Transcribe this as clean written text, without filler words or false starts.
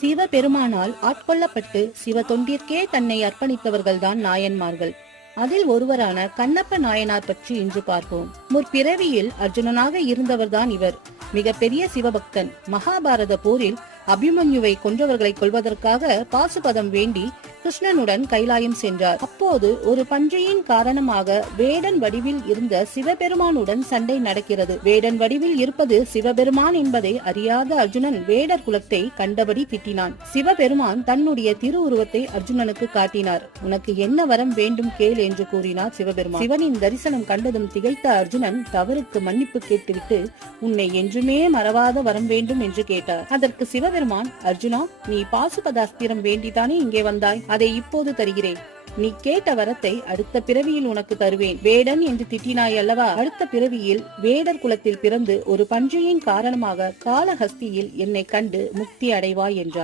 சிவபெருமானால் ஆட்கொள்ளப்பட்டு சிவ தொண்டிற்கே தன்னை அர்ப்பணித்தவர்கள்தான் நாயன்மார்கள். அதில் ஒருவரான கண்ணப்ப நாயனார் பற்றி இன்று பார்ப்போம். முற்பிறவியில் அர்ஜுனனாக இருந்தவர்தான் இவர். மிகப்பெரிய சிவபக்தன். மகாபாரத போரில் அபிமன்யுவை கொன்றவர்களை கொல்வதற்காக பாசுபதம் வேண்டி கிருஷ்ணனுடன் கைலாயம் சென்றார். அப்போது ஒரு பன்றியின் காரணமாக வேடன் வடிவில் இருந்த சிவபெருமானுடன் சண்டை நடக்கிறது. வேடன் வடிவில் இருப்பது சிவபெருமான் என்பதை அறியாத அர்ஜுனன் வேடர் குலத்தை கண்டபடி திட்டினான். சிவபெருமான் தன்னுடைய திருவுருவத்தை அர்ஜுனனுக்கு காட்டினார். உனக்கு என்ன வரம் வேண்டும் கேள் என்று கூறினார் சிவபெருமான். சிவனின் தரிசனம் கண்டதும் திகைத்த அர்ஜுனன் தவறுக்கு மன்னிப்பு கேட்டுவிட்டு உன்னை என்றுமே மறவாத வரம் வேண்டும் என்று கேட்டார். அதற்கு சிவபெருமான், அர்ஜுனா, நீ பாசுபதாஸ்திரம் வேண்டித்தானே இங்கே வந்தாய், அதை இப்போது தருகிறேன். நீ கேட்ட வரத்தை அடுத்த பிறவியில் உனக்கு தருவேன். வேடன் என்று திட்டினாய் அல்லவா, அடுத்த பிறவியில் வேடர் குலத்தில் பிறந்து ஒரு பன்றியின் காரணமாக காளஹஸ்தியில் என்னை கண்டு முக்தி அடைவாய் என்றார்.